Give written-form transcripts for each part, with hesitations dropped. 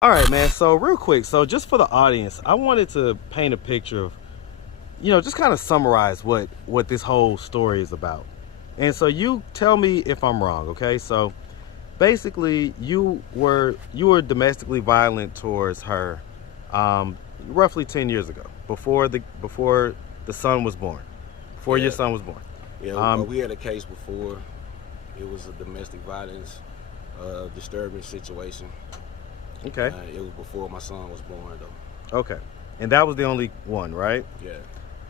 All right, man. So real quick, so just for the audience, I wanted to paint a picture of, just kind of summarize what this whole story is about. And so you tell me if I'm wrong, okay? So basically, you were domestically violent towards her, roughly 10 years ago, before the son was born, before your son was born. Yeah, well, we had a case before. It was a domestic violence, disturbing situation. Okay. It was before my son was born, though. Okay. And that was the only one, right? Yeah.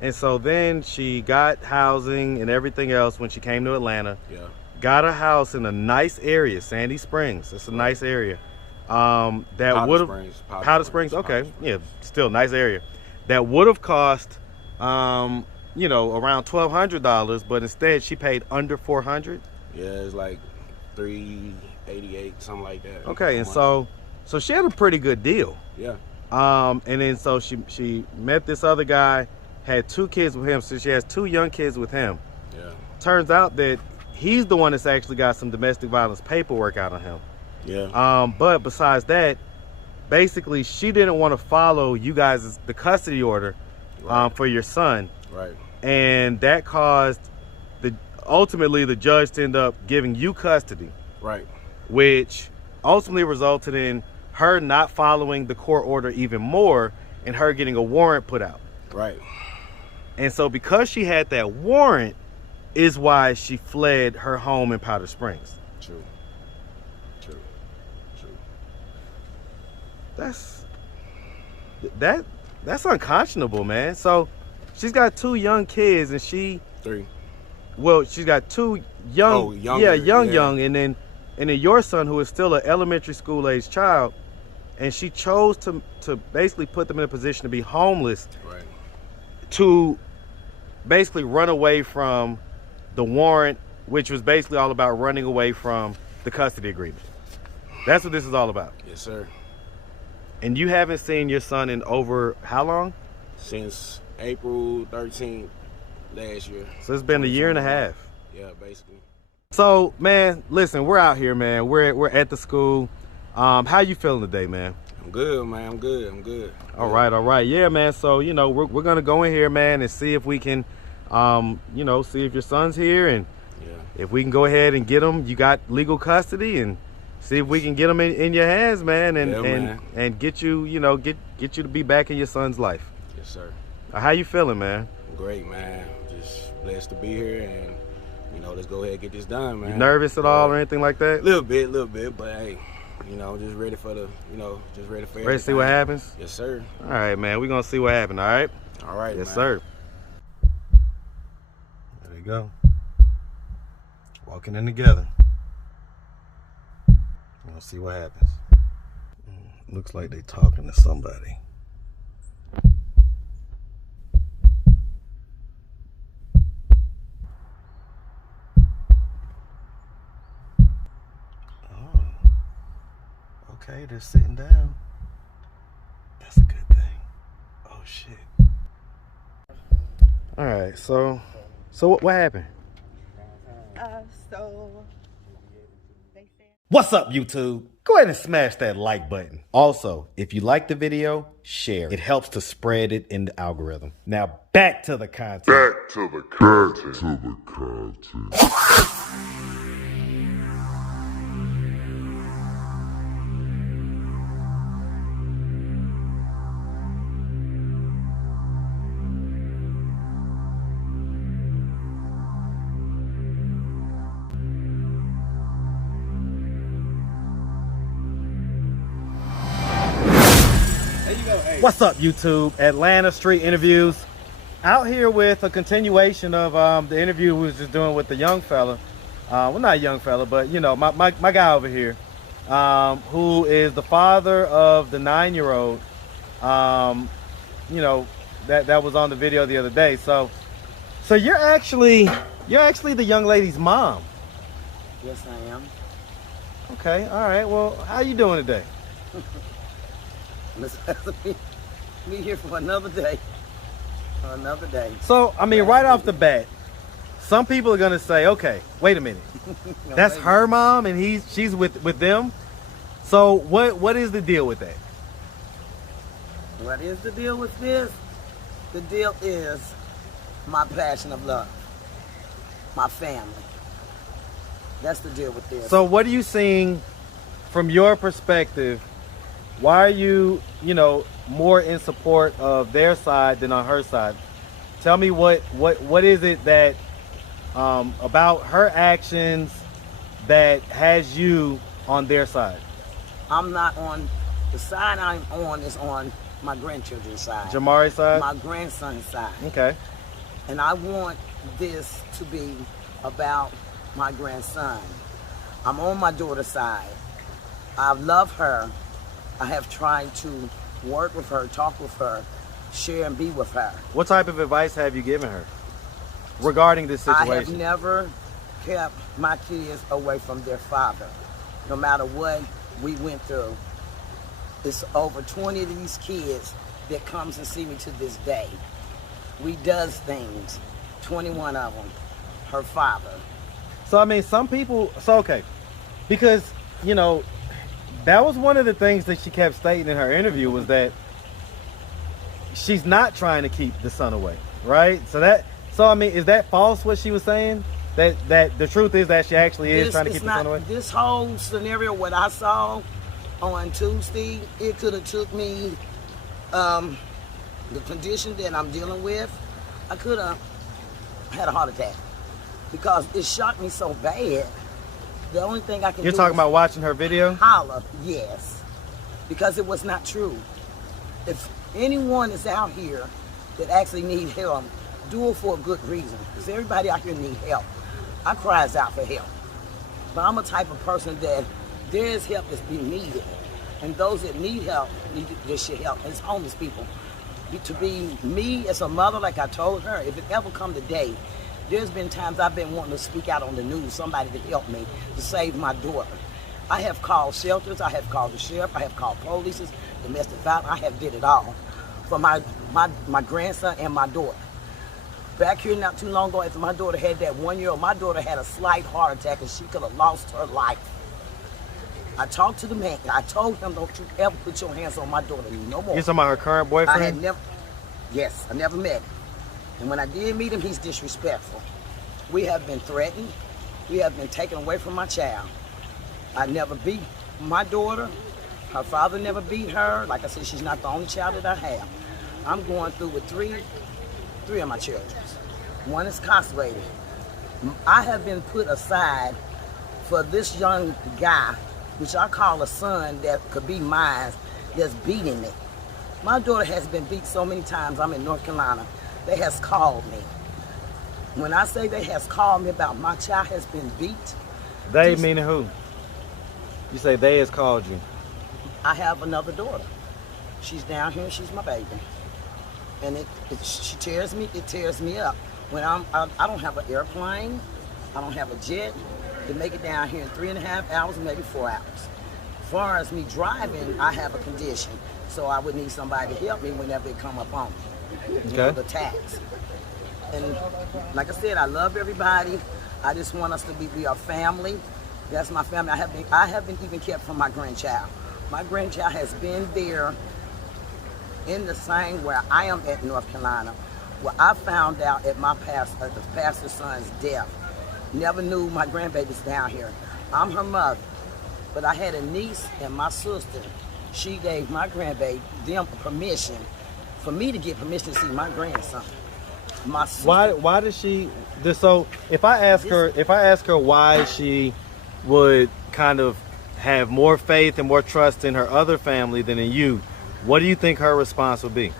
And so then she got housing and everything else when she came to Atlanta. Yeah. Got a house in a nice area, Sandy Springs. It's a nice area. That would have Powder Springs. Okay, yeah, still nice area. That would have cost, around $1,200, but instead she paid under $400. Yeah, it's like $388, something like that. Okay, and so she had a pretty good deal. Yeah. And then so she met this other guy, had 2 kids with him, so she has 2 young kids with him. Yeah. Turns out that he's the one that's actually got some domestic violence paperwork out on him. Yeah. But besides that, basically she didn't want to follow you guys' the custody order for your son. Right. And that caused ultimately the judge to end up giving you custody. Right. Which ultimately resulted in her not following the court order even more and her getting a warrant put out. Right. And so because she had that warrant is why she fled her home in Powder Springs. True. That's unconscionable, man. So she's got 2 young kids and 3. Well, she's got 2 young, oh, younger, young, and then your son, who is still an elementary school age child, and she chose to basically put them in a position to be homeless, right, to basically run away from the warrant, which was basically all about running away from the custody agreement. That's what this is all about. Yes, sir. And you haven't seen your son in over how long? Since April 13th last year. So it's been a year and a half. Yeah, basically. So, man, listen, we're out here, man. We're at the school. How you feeling today, man? I'm good, man. I'm good. All right. Yeah, man. So, we're gonna go in here, man, and see if we can, see if your son's here, and if we can go ahead and get him. You got legal custody, and see if we can get him in your hands, man, and get you, get you to be back in your son's life. Yes, sir. How you feeling, man? Great, man. Just blessed to be here, and let's go ahead and get this done, man. You nervous at all or anything like that? Little bit, but hey, just ready for the, just ready for everything. Ready to see what happens? Yes, sir. All right, man. We're gonna see what happens. All right. All right. Yes, man. sir. There you go. Walking in together. We'll see what happens. Looks like they talking to somebody. Okay, they're sitting down. That's a good thing. Oh shit. All right, so what happened? So they said. What's up, YouTube? Go ahead and smash that like button. Also, if you like the video, share. It helps to spread it in the algorithm. Now back to the content. What's up, YouTube? Atlanta Street Interviews. Out here with a continuation of the interview we was just doing with the young fella. Well, not young fella, but my guy over here, who is the father of the 9-year-old. That was on the video the other day. So you're actually the young lady's mom. Yes, I am. Okay, all right. Well, how you doing today? Me here for another day. So, I mean, right off the bat, some people are gonna say, okay, wait a minute. That's her mom and she's with them. So what is the deal with that? What is the deal with this? The deal is my passion of love, my family. That's the deal with this. So what are you seeing from your perspective? Why are you, more in support of their side than on her side? Tell me what is it that about her actions that has you on their side? I'm not on the side I'm on is on my grandchildren's side. Jamari's side? My grandson's side. Okay. And I want this to be about my grandson. I'm on my daughter's side. I love her. I have tried to work with her, talk with her, share and be with her. What type of advice have you given her regarding this situation? I have never kept my kids away from their father, no matter what we went through. It's over 20 of these kids that comes and see me to this day. We does things, 21 of them, her father. So, I mean, some people, okay, because, that was one of the things that she kept stating in her interview was that she's not trying to keep the son away, right? So I mean, is that false what she was saying? That the truth is that she actually is trying to keep the son away? This whole scenario, what I saw on Tuesday, it could have took me, the condition that I'm dealing with, I could have had a heart attack because it shocked me so bad. The only thing I can You're do talking is about watching her video? holler, yes, because it was not true. If anyone is out here that actually need help, do it for a good reason, because everybody out here need help. I cries out for help, but I'm a type of person that there is help that's being needed, and those that need help need this shit help. It's homeless people. To be me as a mother, like I told her, if it ever come today, there's been times I've been wanting to speak out on the news, somebody to help me to save my daughter. I have called shelters, I have called the sheriff, I have called police, domestic violence, I have did it all for my grandson and my daughter. Back here not too long ago, after my daughter had that 1-year-old, my daughter had a slight heart attack and she could have lost her life. I talked to the man, I told him, don't you ever put your hands on my daughter no more. You're talking about her current boyfriend? I had never, yes, I never met him. And when I did meet him, he's disrespectful. We have been threatened. We have been taken away from my child. I never beat my daughter. Her father never beat her. Like I said, she's not the only child that I have. I'm going through with three of my children. One is incarcerated. I have been put aside for this young guy, which I call a son that could be mine, that's beating me. My daughter has been beat so many times. I'm in North Carolina. They has called me. When I say they has called me about my child has been beat. They meaning who? You say they has called you. I have another daughter. She's down here, she's my baby. And she tears me, it tears me up. When I don't have an airplane, I don't have a jet to make it down here in 3.5 hours, maybe 4 hours. As far as me driving, I have a condition. So I would need somebody to help me whenever it come up on me. Okay. The tax. And like I said, I love everybody. I just want us to be our family. That's my family. I have been even kept from my grandchild. My grandchild has been there in the same where I am at North Carolina, where I found out at the pastor's son's death. Never knew my grandbaby's down here. I'm her mother, but I had a niece and my sister. She gave my grandbaby them permission for me to get permission to see my grandson. My sister, Why does she? So if I ask her why she would kind of have more faith and more trust in her other family than in you, what do you think her response would be?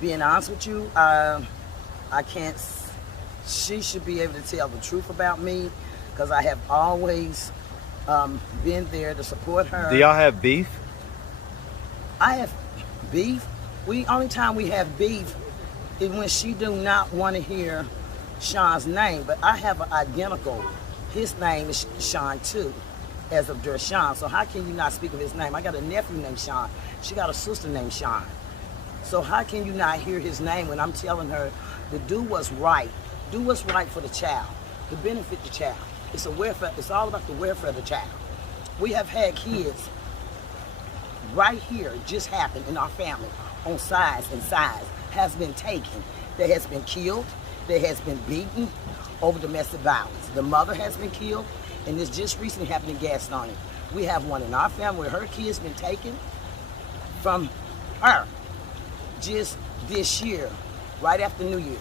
being honest with you, I can't. She should be able to tell the truth about me because I have always been there to support her. Do y'all have beef? I have beef. Only time we have beef is when she do not want to hear Sean's name, but I have an identical. His name is Sean too, as of Dershawn. So how can you not speak of his name? I got a nephew named Sean. She got a sister named Sean. So how can you not hear his name when I'm telling her to do what's right? Do what's right for the child, to benefit the child. It's all about the welfare of the child. We have had kids right here just happened in our family on sides and sides has been taken. There has been killed, there has been beaten over domestic violence. The mother has been killed, and this just recently happened in Gastonia. We have one in our family where her kids been taken from her just this year, right after New Year's.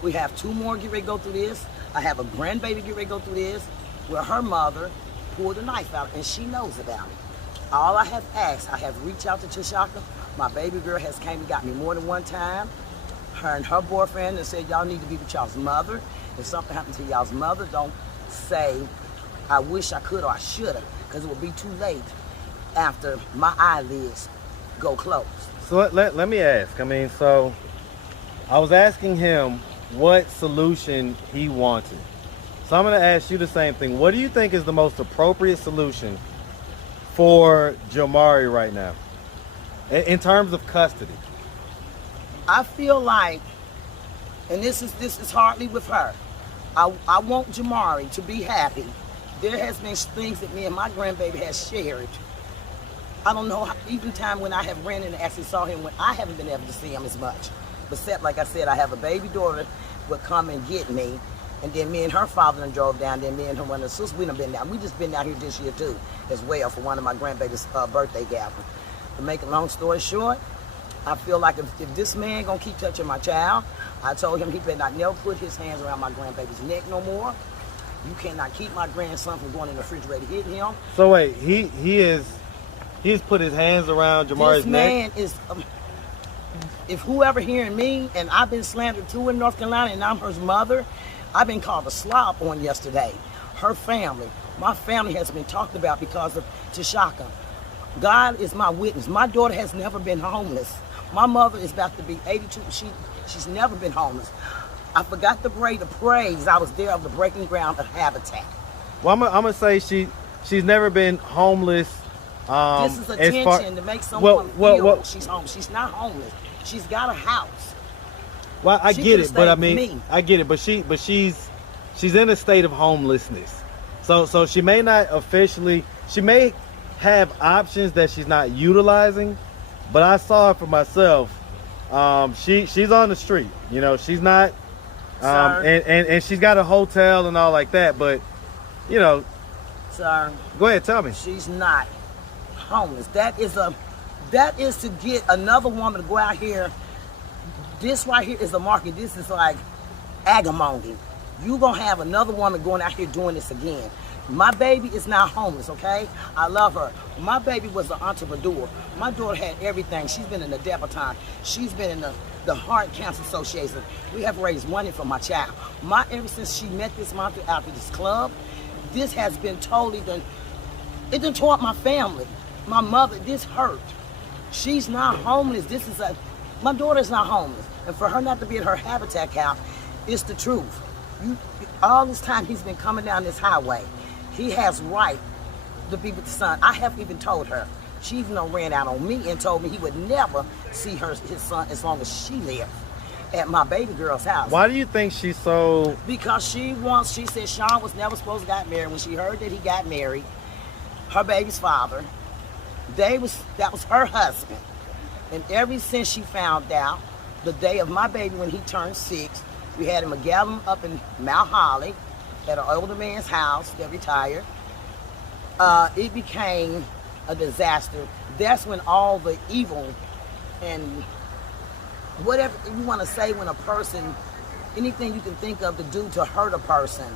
We have 2 more get ready to go through this. I have a grandbaby get ready to go through this, where her mother pulled a knife out, and she knows about it. All I have asked, I have reached out to Tashaka. My baby girl has came and got me more than one time. Her and her boyfriend and said, y'all need to be with y'all's mother. If something happens to y'all's mother, don't say, I wish I could or I should have, because it will be too late after my eyelids go closed. So let me ask. I mean, so I was asking him what solution he wanted. So I'm going to ask you the same thing. What do you think is the most appropriate solution for Jamari right now in terms of custody? I feel like, and this is hardly with her, I want Jamari to be happy. There has been things that me and my grandbaby has shared. I don't know, even time when I have ran in and actually saw him, when I haven't been able to see him as much. Except, like I said, I have a baby daughter would come and get me, and then me and her father done drove down, then me and her one of the sisters, we done been down. We just been down here this year too, as well, for one of my grandbaby's birthday gathering. To make a long story short, I feel like if this man gonna keep touching my child, I told him he better not never put his hands around my grandbaby's neck no more. You cannot keep my grandson from going in the refrigerator hitting him. So wait, he's put his hands around Jamari's neck? This man is, if whoever hearing me, and I've been slandered too in North Carolina, and I'm her mother, I've been called a slob on yesterday. Her family, my family has been talked about because of Tashaka. God is my witness. My daughter has never been homeless. My mother is about to be 82. She's never been homeless. I forgot to pray the praise. I was there of the breaking ground of Habitat. Well, I'm gonna say she's never been homeless. This is attention to make someone feel she's home. She's not homeless. She's got a house. Well, I She get could've it, but I stayed mean, with me. I get it, but she's in a state of homelessness. So she may not officially, she may have options that she's not utilizing, but I saw it for myself. She's on the street, you know, she's not, and she's got a hotel and all like that, but you know. Sir, go ahead, tell me. She's not homeless. That is to get another woman to go out here. This right here is a market. This is like agamonging. You gonna have another woman going out here doing this again. My baby is not homeless, okay? I love her. My baby was an entrepreneur. My daughter had everything. She's been in the Depaton. She's been in the Heart Cancer Association. We have raised money for my child. Ever since she met this monster out at this club, this has been totally done. It done tore up my family. My mother, this hurt. She's not homeless. My daughter's not homeless. And for her not to be at her Habitat house, it's the truth. All this time he's been coming down this highway. He has right to be with the son. I have even told her. She even ran out on me and told me he would never see his son as long as she lived at my baby girl's house. Why do you think she's so? Because she said Sean was never supposed to get married. When she heard that he got married, her baby's father, that was her husband. And ever since she found out, the day of my baby when he turned 6, we had him a gallon up in Mount Holly at an older man's house that retired. It became a disaster. That's when all the evil and whatever you want to say when a person, anything you can think of to do to hurt a person,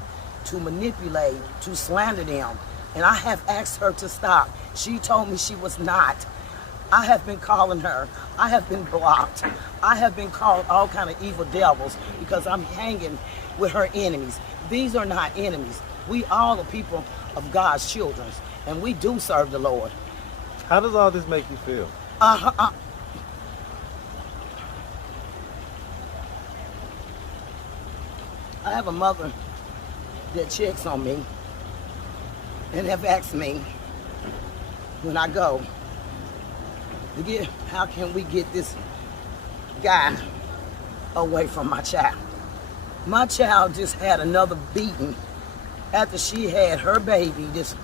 to manipulate, to slander them. And I have asked her to stop. She told me she was not. I have been calling her. I have been blocked. I have been called all kind of evil devils because I'm hanging with her enemies. These are not enemies. We all are people of God's children, and we do serve the Lord. How does all this make you feel? I have a mother that checks on me and have asked me when I go, how can we get this guy away from my child? My child just had another beating after she had her baby, this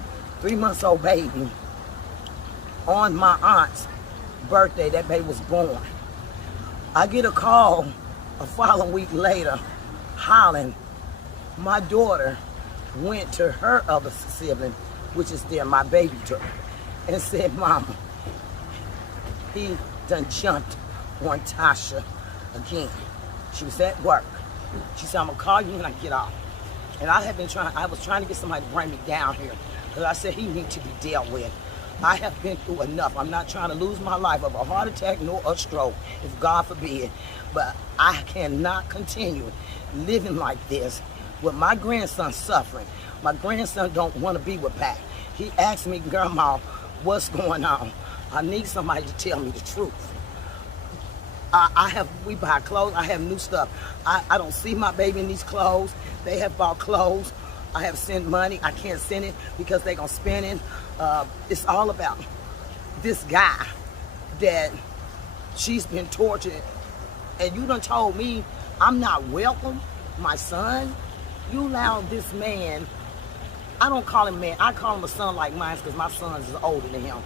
3-month-old baby. on my aunt's birthday, that baby was born. I get a call a following week later, hollering, my daughter went to her other sibling, which is there, my baby girl, and said, Mama, he done jumped on Tasha again. She was at work. She said, I'm gonna call you when I get off. And I was trying to get somebody to bring me down here, because I said he needs to be dealt with. I have been through enough. I'm not trying to lose my life of a heart attack nor a stroke, if God forbid. But I cannot continue living like this with my grandson suffering. My grandson don't want to be with Pat. He asked me, Grandma, what's going on? I need somebody to tell me the truth. We buy clothes, I have new stuff. I don't see my baby in these clothes. They have bought clothes. I have sent money. I can't send it because they're gonna spend it. It's all about this guy that she's been tortured. And you done told me I'm not welcome, my son. You allowed this man, I don't call him man, I call him a son like mine because my son is older than him.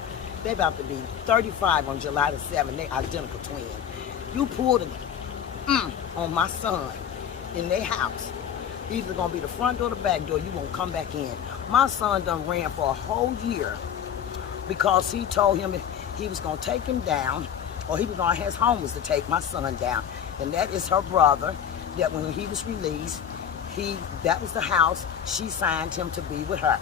They're about to be 35 on July the 7th. They identical twins. You pulled on my son in their house. Either gonna be the front door or the back door, you won't come back in. My son done ran for a whole year because he told him he was gonna take him down, or he was gonna have his homies to take my son down. And that is her brother, that when he was released, that was the house she signed him to be with her.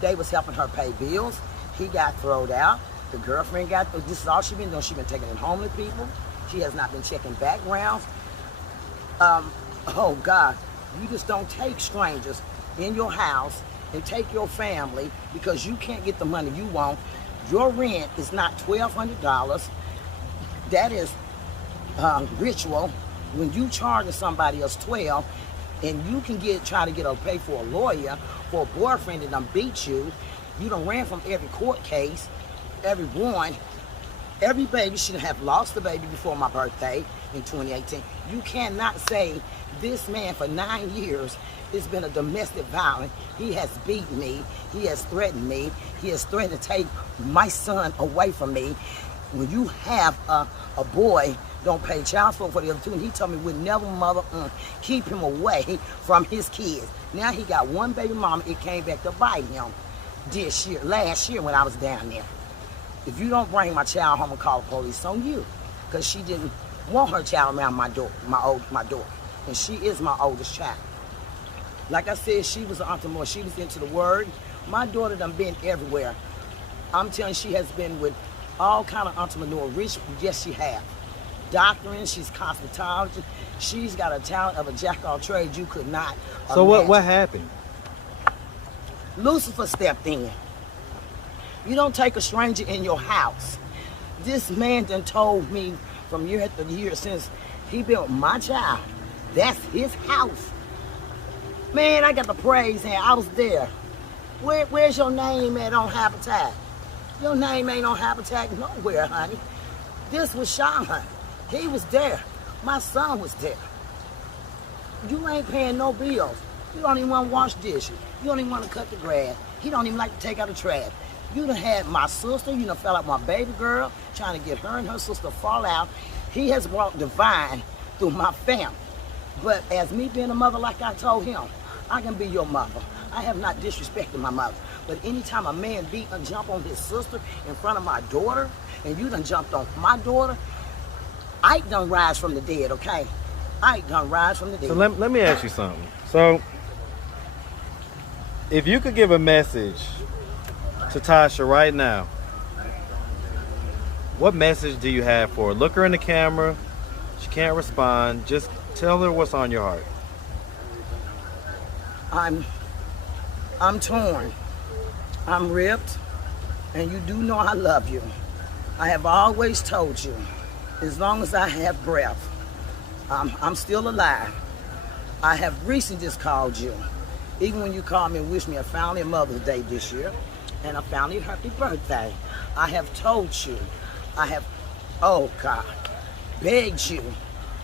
They was helping her pay bills. He got thrown out. The girlfriend this is all she been doing. She been taking in homeless people. She has not been checking backgrounds. Oh God, you just don't take strangers in your house and take your family because you can't get the money you want. Your rent is not $1,200. That is ritual. When you charge somebody else $12, and you can try to pay for a lawyer for a boyfriend that done beat you. You done ran from every court case, every one. Every baby should have lost the baby before my birthday in 2018. You cannot say this man for 9 years has been a domestic violence. He has beaten me. He has threatened me. He has threatened to take my son away from me. When you have a boy don't pay child support for the other two, and he told me would never mother keep him away from his kids. Now he got one baby mama. It came back to bite him last year when I was down there. If you don't bring my child home and call the police on you, because she didn't want her child around my daughter, and she is my oldest child. Like I said, she was an entrepreneur. She was into the word. My daughter done been everywhere. I'm telling you, she has been with all kind of entrepreneur. Rich, yes, she have. Doctoring, she's cosmetologist. She's got a talent of a jack of all trades you could not So imagine. what happened? Lucifer stepped in. You don't take a stranger in your house. This man done told me from year after year since he built my child. That's his house. Man, I got to praise him. I was there. Where's your name at on Habitat? Your name ain't on Habitat nowhere, honey. This was Sean. He was there. My son was there. You ain't paying no bills. You don't even want to wash dishes. You don't even want to cut the grass. He don't even like to take out the trash. You done had my sister, you done fell out my baby girl, trying to get her and her sister fall out. He has brought divine through my family. But as me being a mother, like I told him, I can be your mother. I have not disrespected my mother. But anytime a man beat and jump on his sister in front of my daughter, and you done jumped on my daughter, I done rise from the dead, okay? I done rise from the dead. So let me ask you something. So if you could give a message to Tasha right now, what message do you have for her? Look her in the camera. She can't respond. Just tell her what's on your heart. I'm torn. I'm ripped, and you do know I love you. I have always told you, as long as I have breath, I'm still alive. I have recently just called you. Even when you called me and wished me a family Mother's Day this year, and a family happy birthday, I have told you, I have, oh God, begged you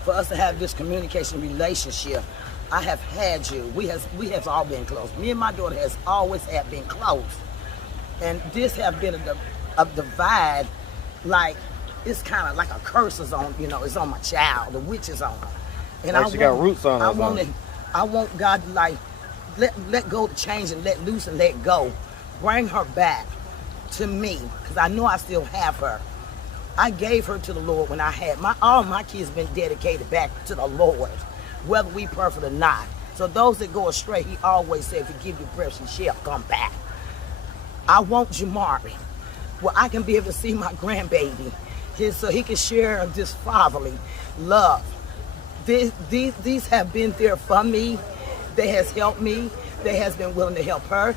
for us to have this communication relationship. I have had you. We have all been close. Me and my daughter has always been close. And this have been a divide, like it's kind of like a curse is on, it's on my child. The witch is on her, and Like she got roots on her I or want it. something. I want God to like let go the change and let loose and let go, bring her back to me, because I know I still have her. I gave her to the Lord when I had all my kids been dedicated back to the Lord, whether we perfect or not. So those that go astray, he always said, if you give your breath, she shall come back. I want Jamari, where I can be able to see my grandbaby, so he can share this fatherly love. These have been there for me. They has helped me. They has been willing to help her.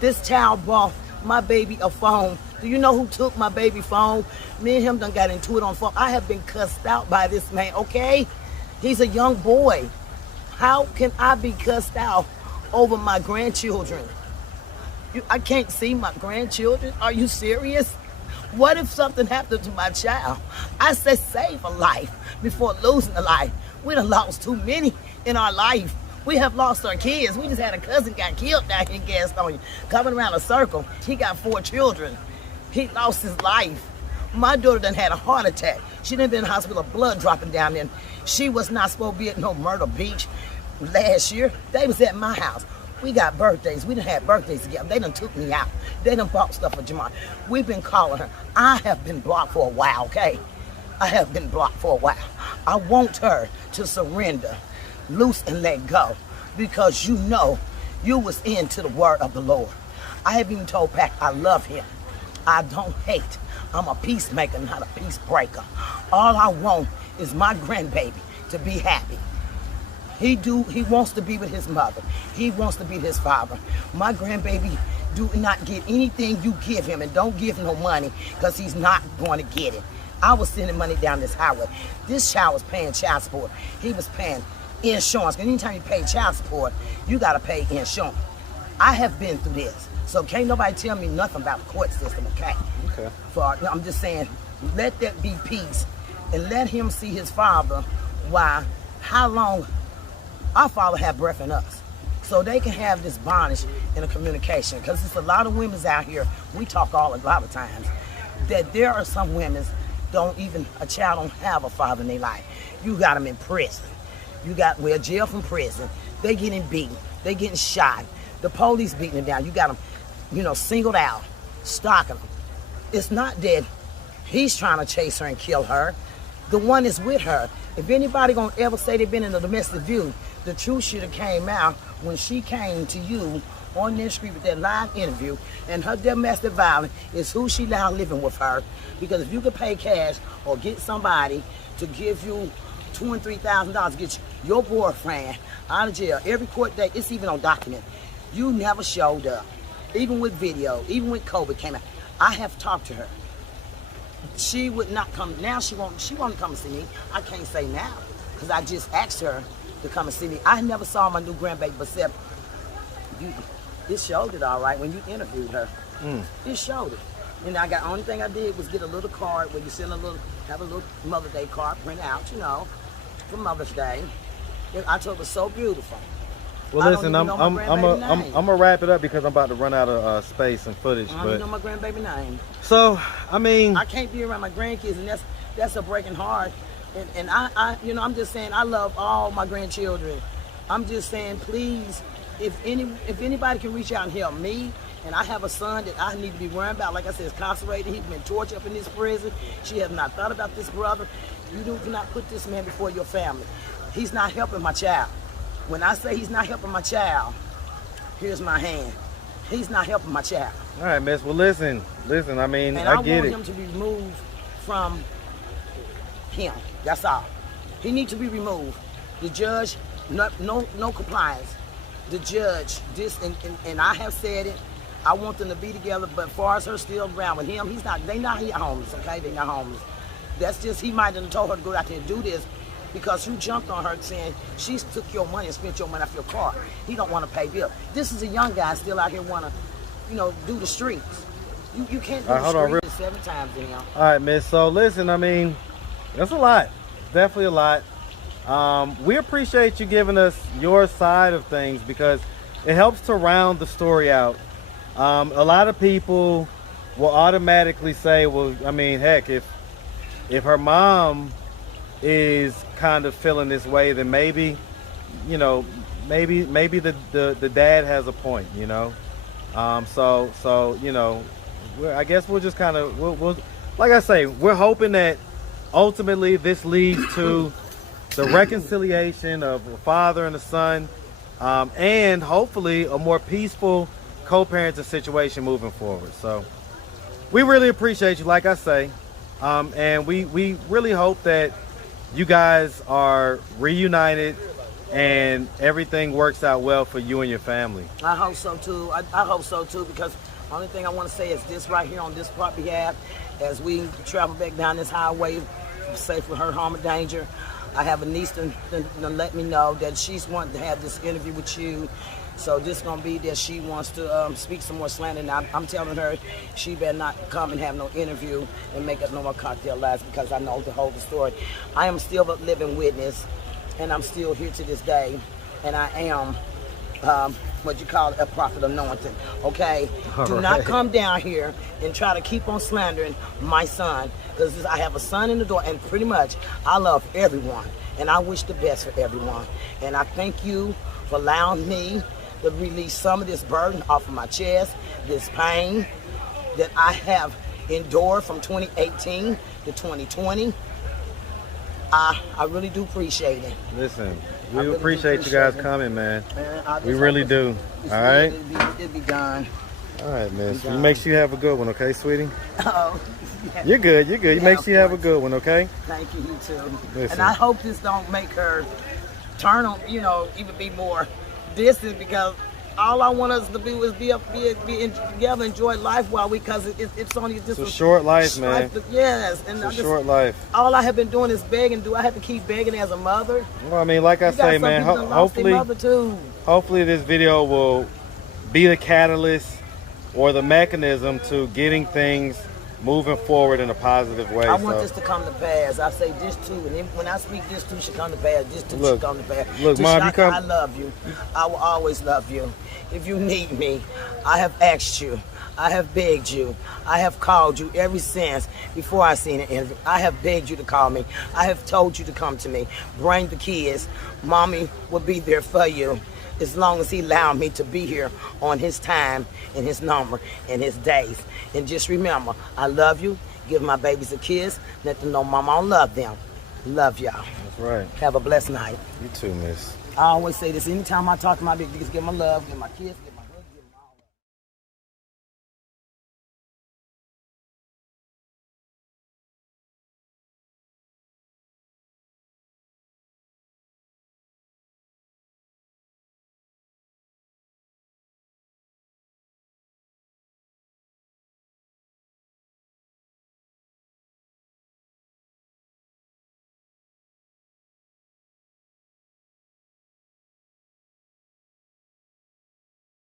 This child bought my baby a phone. Do you know who took my baby phone? Me and him done got into it on the phone. I have been cussed out by this man, okay? He's a young boy. How can I be cussed out over my grandchildren? I can't see my grandchildren? Are you serious? What if something happened to my child? I said save a life before losing a life. We done lost too many in our life. We have lost our kids. We just had a cousin got killed down here in Gastonia, coming around a circle. He got 4 children. He lost his life. My daughter done had a heart attack. She done been in the hospital, blood dropping down there. She was not supposed to be at no Myrtle Beach last year. They was at my house. We got birthdays. We done had birthdays together. They done took me out. They done bought stuff for Jamar. We've been calling her. I have been blocked for a while, okay? I have been blocked for a while. I want her to surrender, loose and let go, because you was into the word of the Lord. I have even told Pac I love him. I don't hate. I'm a peacemaker, not a peace breaker. All I want is my grandbaby to be happy. He wants to be with his mother. He wants to be with his father. My grandbaby do not get anything you give him, and don't give him no money, because he's not going to get it. I was sending money down this highway. This child was paying child support. He was paying insurance. Because anytime you pay child support, you got to pay insurance. I have been through this. So can't nobody tell me nothing about the court system, okay? Okay. I'm just saying, let that be peace. And let him see his father, how long our father had breath in us. So they can have this bondage in a communication. Because there's a lot of women out here, we talk a lot of times, that there are some women a child don't have a father in their life. You got them in prison. You got, jail from prison. They getting beaten. They getting shot. The police beating them down. You got them, singled out, stalking them. It's not that he's trying to chase her and kill her. The one is with her. If anybody gonna ever say they've been in a domestic view, the truth should have came out when she came to you on this street with that live interview, and her domestic violence is who she now living with her. Because if you could pay cash or get somebody to give you $2,000 and $3,000 to get your boyfriend out of jail every court date, it's even on document. You never showed up, even with video, even when COVID came out. I have talked to her. She would not come. Now she won't come and see me. I can't say now, because I just asked her to come and see me. I never saw my new grandbaby, but except it showed it all right when you interviewed her. It showed it. And only thing I did was get a little card where you have a little Mother's Day card print out, for Mother's Day. I told her so beautiful. Well, listen, I'm gonna wrap it up because I'm about to run out of space and footage. I don't even know my grandbaby name. So, I mean, I can't be around my grandkids, and that's a breaking heart. And I'm just saying, I love all my grandchildren. I'm just saying, please, if anybody can reach out and help me, and I have a son that I need to be worrying about, like I said, is incarcerated. He's been tortured up in this prison. She has not thought about this brother. You cannot put this man before your family. He's not helping my child. When I say he's not helping my child, here's my hand. He's not helping my child. All right, miss. Well, listen. I mean, and I get it. I want him to be removed from him. That's all. He needs to be removed. The judge, no compliance. The judge, and I have said it. I want them to be together, but as far as her still around with him, they not homeless, okay? They not homeless. That's just, he might have told her to go out there and do this because you jumped on her saying she took your money and spent your money off your car. He don't want to pay bills. This is a young guy still out here want to, do the streets. You can't do the streets 7 times to him. All right, miss. So listen, I mean, that's a lot. It's definitely a lot. We appreciate you giving us your side of things because it helps to round the story out. A lot of people will automatically say, well, I mean, heck, if her mom is kind of feeling this way, then maybe, you know, maybe the dad has a point, you know. So you know, I guess we'll just kind of we'll like I say, we're hoping that ultimately this leads to the reconciliation of a father and a son, and hopefully a more peaceful co-parenting situation moving forward. So we really appreciate you, like I say, and we really hope that you guys are reunited and everything works out well for you and your family. I hope so too. I hope so too, because the only thing I want to say is this right here on this part behalf, as we travel back down this highway, safe for her harm or danger. I have a niece to let me know that she's wanting to have this interview with you. So this is going to be that she wants to speak some more slander. And I'm telling her she better not come and have no interview and make up no more cocktail lies, because I know the whole story. I am still a living witness, and I'm still here to this day. And I am, what you call it, a prophet anointed, okay? Do not come down here and try to keep on slandering my son, because I have a son in the door, and pretty much I love everyone, and I wish the best for everyone. And I thank you for allowing me to release some of this burden off of my chest, this pain that I have endured from 2018 to 2020. I really do appreciate it. Listen, we really appreciate you guys coming, man. We really do. All right? It'll be done. All right, miss. You make sure you have a good one, okay, sweetie? Oh, yeah. You're good. You Yeah, make sure you have a of good one, okay? Thank you, you too. Listen. And I hope this don't make her turn on, you know, even be more distant, because all I want us to do is be together, enjoy life while because it's only just It's a short life, man. Yes, and It's a short life. all I have been doing is begging. Do I have to keep begging as a mother? Well, I mean, like I You got say, some man, people that lost their mother too. hopefully this video will be the catalyst or the mechanism to getting things moving forward in a positive way. I want this to come to pass. I say this too, and then when I speak, this too should come to pass. This too should come to pass. Look, Mom, you come. I love you. I will always love you. If you need me, I have asked you. I have begged you. I have called you ever since before I seen an interview. I have begged you to call me. I have told you to come to me. Bring the kids. Mommy will be there for you, as long as he allowed me to be here on his time and his number and his days. And just remember, I love you. Give my babies a kiss. Let them know Mama, I love them. Love y'all. That's right. Have a blessed night. You too, miss. I always say this anytime I talk to my babies, give my love, give my kiss.